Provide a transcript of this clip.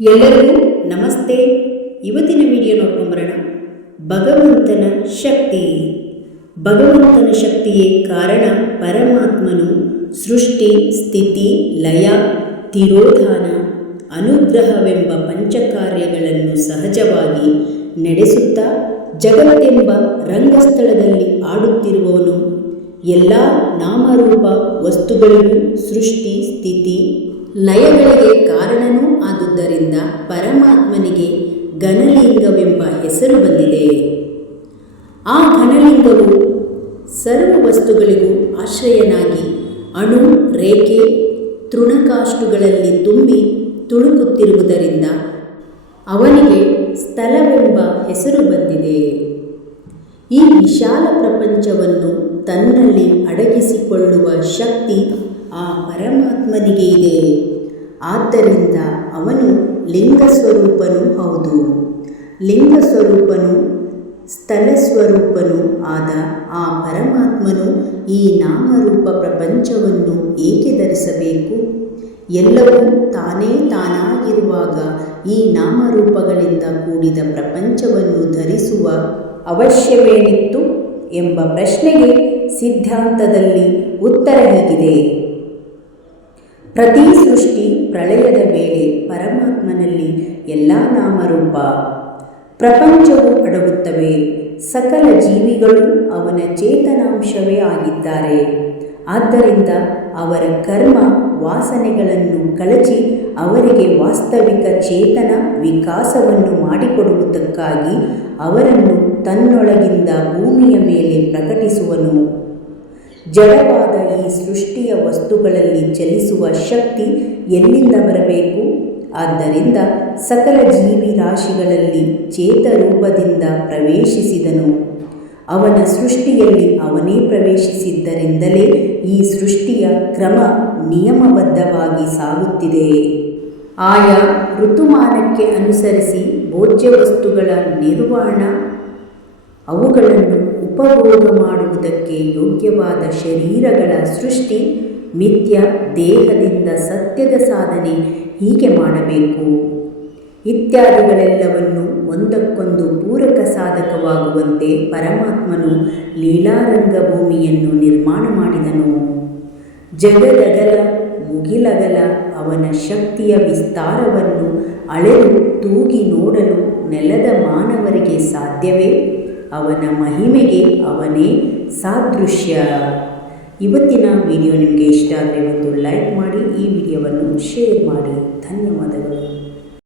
ಎಲ್ಲರಿಗೂ ನಮಸ್ತೆ. ಇವತ್ತಿನ ವಿಡಿಯೋ ನೋಡ್ಕೊಂಬರೋಣ ಭಗವಂತನ ಶಕ್ತಿ. ಭಗವಂತನ ಶಕ್ತಿಯೇ ಕಾರಣ ಪರಮಾತ್ಮನು. ಸೃಷ್ಟಿ, ಸ್ಥಿತಿ, ಲಯ, ತಿರೋಧಾನ, ಅನುಗ್ರಹವೆಂಬ ಪಂಚಕಾರ್ಯಗಳನ್ನು ಸಹಜವಾಗಿ ನಡೆಸುತ್ತಾ ಜಗತ್ತೆಂಬ ರಂಗಸ್ಥಳದಲ್ಲಿ ಆಡುತ್ತಿರುವವನು. ಎಲ್ಲ ನಾಮರೂಪ ವಸ್ತುಗಳಿಗೂ ಸೃಷ್ಟಿ, ಸ್ಥಿತಿ ಕಾರಣನೂ ಆದುದರಿಂದ ಪರಮಾತ್ಮನಿಗೆ ಘನಲಿಂಗವೆಂಬ ಹೆಸರು ಬಂದಿದೆ. ಆ ಘನಲಿಂಗವು ಸರ್ವ ವಸ್ತುಗಳಿಗೂ ಆಶ್ರಯನಾಗಿ ಅಣು, ರೇಖೆ, ತೃಣಕಾಷ್ಟುಗಳಲ್ಲಿ ತುಂಬಿ ತುಳುಕುತ್ತಿರುವುದರಿಂದ ಅವನಿಗೆ ಸ್ಥಳವೆಂಬ ಹೆಸರು ಬಂದಿದೆ. ಈ ವಿಶಾಲ ಪ್ರಪಂಚವನ್ನು ತನ್ನಲ್ಲಿ ಅಡಗಿಸಿಕೊಳ್ಳುವ ಶಕ್ತಿ ಆ ಪರಮಾತ್ಮನಿಗೆ ಇದೆ. ಆದ್ದರಿಂದ ಅವನು ಲಿಂಗ ಸ್ವರೂಪನೂ ಹೌದು. ಲಿಂಗ ಸ್ವರೂಪನು ಸ್ಥಳ ಸ್ವರೂಪನೂ ಆದ ಆ ಪರಮಾತ್ಮನು ಈ ನಾಮರೂಪ ಪ್ರಪಂಚವನ್ನು ಏಕೆ ಧರಿಸಬೇಕು? ಎಲ್ಲವೂ ತಾನೇ ತಾನಾಗಿರುವಾಗ ಈ ನಾಮರೂಪಗಳಿಂದ ಕೂಡಿದ ಪ್ರಪಂಚವನ್ನು ಧರಿಸುವ ಅವಶ್ಯವೇನಿತ್ತು? ಎಂಬ ಪ್ರಶ್ನೆಗೆ ಸಿದ್ಧಾಂತದಲ್ಲಿ ಉತ್ತರ ಹೀಗಿದೆ. ಪ್ರತಿ ಸೃಷ್ಟಿ ಪ್ರಳಯದ ವೇಳೆ ಪರಮಾತ್ಮನಲ್ಲಿ ಎಲ್ಲ ನಾಮರೂಪ. ಪ್ರಪಂಚವು ಅಡಗುತ್ತವೆ. ಸಕಲ ಜೀವಿಗಳು ಅವನ ಚೇತನಾಂಶವೇ ಆಗಿದ್ದಾರೆ. ಆದ್ದರಿಂದ ಅವರ ಕರ್ಮ ವಾಸನೆಗಳನ್ನು ಕಳಚಿ ಅವರಿಗೆ ವಾಸ್ತವಿಕ ಚೇತನ ವಿಕಾಸವನ್ನು ಮಾಡಿಕೊಡುವುದಕ್ಕಾಗಿ ಅವರನ್ನು ತನ್ನೊಳಗಿಂದ ಭೂಮಿಯ ಮೇಲೆ ಪ್ರಕಟಿಸುವನು. ಜಡವಾದ ಈ ಸೃಷ್ಟಿಯ ವಸ್ತುಗಳಲ್ಲಿ ಚಲಿಸುವ ಶಕ್ತಿ ಎಲ್ಲಿಂದ ಬರಬೇಕು? ಆದ್ದರಿಂದ ಸಕಲ ಜೀವಿ ರಾಶಿಗಳಲ್ಲಿ ಚೇತರೂಪದಿಂದ ಪ್ರವೇಶಿಸಿದನು. ಅವನ ಸೃಷ್ಟಿಯಲ್ಲಿ ಅವನೇ ಪ್ರವೇಶಿಸಿದ್ದರಿಂದಲೇ ಈ ಸೃಷ್ಟಿಯ ಕ್ರಮ ನಿಯಮಬದ್ಧವಾಗಿ ಸಾಗುತ್ತಿದೆ. ಆಯಾ ಋತುಮಾನಕ್ಕೆ ಅನುಸರಿಸಿ ಭೋಜ್ಯ ವಸ್ತುಗಳ ನಿರ್ವಹಣ ಅವುಗಳನ್ನು ಉಪಭೋಗ ಮಾಡುವುದಕ್ಕೆ ಯೋಗ್ಯವಾದ ಶರೀರಗಳ ಸೃಷ್ಟಿ ಮಿಥ್ಯ ದೇಹದಿಂದ ಸತ್ಯದ ಸಾಧನೆ ಹೀಗೆ ಮಾಡಬೇಕು. ಇತ್ಯಾದಿಗಳೆಲ್ಲವನ್ನು ಒಂದಕ್ಕೊಂದು ಪೂರಕ ಸಾಧಕವಾಗುವಂತೆ ಪರಮಾತ್ಮನು ಲೀಲಾರಂಗ ಭೂಮಿಯನ್ನು ನಿರ್ಮಾಣ ಮಾಡಿದನು. ಜಗದಗಲ, ಮುಗಿಲಗಲ ಅವನ ಶಕ್ತಿಯ ವಿಸ್ತಾರವನ್ನು ಅಳೆದು ತೂಗಿ ನೋಡಲು ನೆಲದ ಮಾನವರಿಗೆ ಸಾಧ್ಯವೇ? ಅವನ ಮಹಿಮೆಗೆ ಅವನೇ ಸಾದೃಶ್ಯ. ಇವತ್ತಿನ ವಿಡಿಯೋ ನಿಮಗೆ ಇಷ್ಟ ಆದರೆ ಒಂದು ಲೈಕ್ ಮಾಡಿ, ಈ ವಿಡಿಯೋವನ್ನು ಶೇರ್ ಮಾಡಿ. ಧನ್ಯವಾದಗಳು.